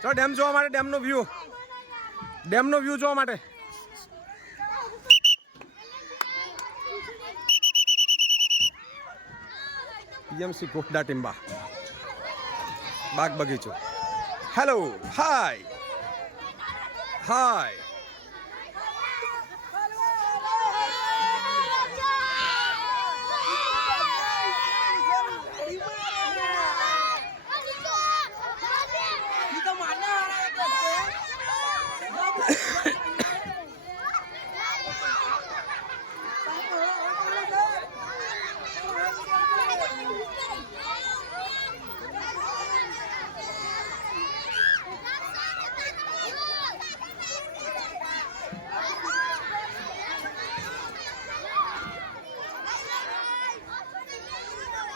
ચલો ડેમ જોવા માટે ડેમનો વ્યૂ જોવા માટે પીએમસી કોટડા ટીમ્બા બાગ બગીચો. હેલો હાય હાય.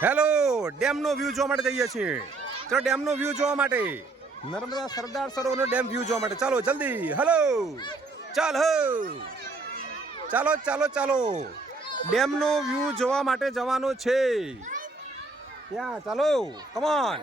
હેલો ડેમનો વ્યૂ જોવા માટે જઈએ છીએ. ચલો ડેમનો વ્યૂ જોવા માટે નર્મદા સરદાર સરોવરનો ડેમ વ્યૂ જોવા માટે ચાલો જલ્દી. હેલો ચાલો ચાલો ચાલો ચાલો ડેમનો વ્યૂ જોવા માટે જવાનો છે ત્યાં. ચાલો કમ ઓન.